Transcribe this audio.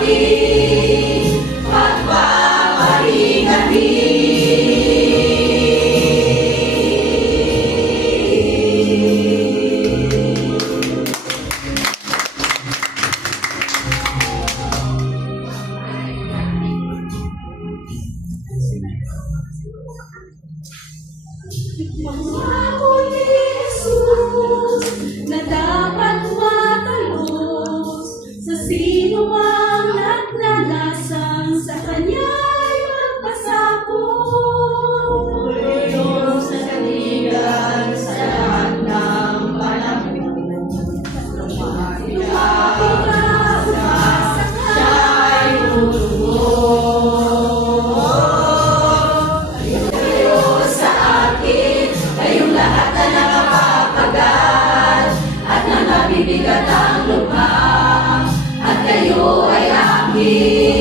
aking Pangako ni Jesus na dapat matalos sa sino mang naglalasang sa Kanya'y magpasako. Puriyo sa kanigan sa lahat ng panahon. Lumapit ka, siya'y tutulong. Puriyo sa akin, kayong lahat na nakapagod at na nabibigat ang lubha, at kayo ay aking